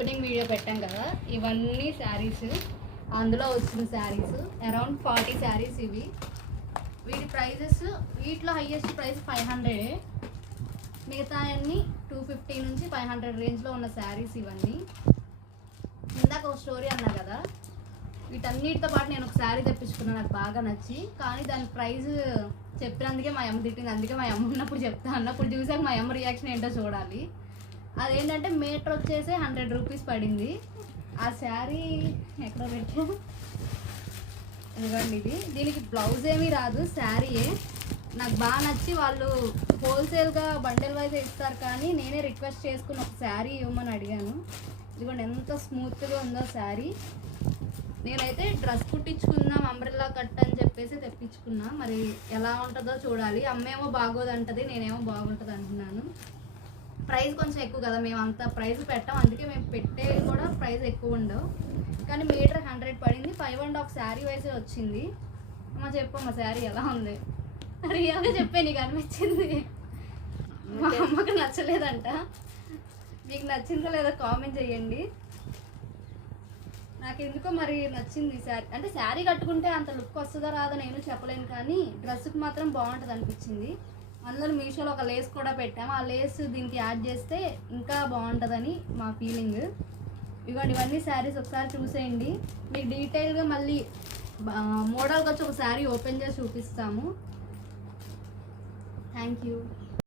Opening video పెట్టాం కదా, ఇవన్నీ శారీస్, అందులో వచ్చిన శారీస్ అరౌండ్ 40 శారీస్ ఇవి. వీటి ప్రైజెస్, వీటిలో హైయెస్ట్ ప్రైస్ 500, మిగతా అన్ని 250 నుంచి 500 రేంజ్లో ఉన్న శారీస్ ఇవన్నీ. ఇందాక ఒక స్టోరీ అన్నా కదా, వీటన్నిటితో పాటు నేను ఒక శారీ తెప్పించుకున్నాను, నాకు బాగా నచ్చి. కానీ దాని ప్రైస్ చెప్పినందుకే మా అమ్మ తిట్టింది. అందుకే మా అమ్మ ఉన్నప్పుడు చెప్తా అన్నప్పుడు చూసాక మా అమ్మ రియాక్షన్ ఏంటో చూడాలి. అదేంటంటే మీటర్ వచ్చేసి 100 రూపీస్ పడింది. ఆ శారీ ఎక్కడో పెట్టా, ఇదిగోండి ఇది. దీనికి బ్లౌజ్ ఏమీ రాదు, శారీయే. నాకు బాగా నచ్చి వాళ్ళు హోల్సేల్గా బండెల్ వైజ్ ఇస్తారు, కానీ నేనే రిక్వెస్ట్ చేసుకుని ఒక శారీ ఇవ్వమని అడిగాను. ఇదిగోండి ఎంత స్మూత్గా ఉందో శారీ. నేనైతే డ్రెస్ కుట్టించుకుందాం అంబ్రెల్లా కట్ అని చెప్పేసి తెప్పించుకున్నా. మరి ఎలా ఉంటుందో చూడాలి. అమ్మేమో బాగోదంటది, నేనేమో బాగుంటుంది అంటున్నాను. ప్రైస్ కొంచెం ఎక్కువ కదా, మేము అంత ప్రైస్ పెట్టాం, అందుకే మేము పెట్టేవి కూడా ప్రైస్ ఎక్కువ ఉండవు. కానీ మీటర్ 100 పడింది. 5.5 శారీ వైజే వచ్చింది. అమ్మ చెప్పమ్మా శారీ ఎలా ఉంది? రియల్గా చెప్పే, నీకు అనిపించింది. మా అమ్మకి నచ్చలేదంట. మీకు నచ్చిందో లేదో కామెంట్ చేయండి. నాకు ఎందుకో మరి నచ్చింది శారీ. అంటే శారీ కట్టుకుంటే అంత లుక్ వస్తుందో రాదో నేను చెప్పలేను, కానీ డ్రెస్కి మాత్రం బాగుంటుంది అనిపించింది. అందులో మీషోలో ఒక లేస్ కూడా పెట్టాము, ఆ లేస్ దీనికి యాడ్ చేస్తే ఇంకా బాగుంటుందని మా ఫీలింగ్. ఇవ్వండి, ఇవన్నీ శారీస్ ఒకసారి చూసేయండి. మీకు డీటెయిల్గా మళ్ళీ మోడల్కి వచ్చి ఒక శారీ ఓపెన్ చేసి చూపిస్తాము. Thank you.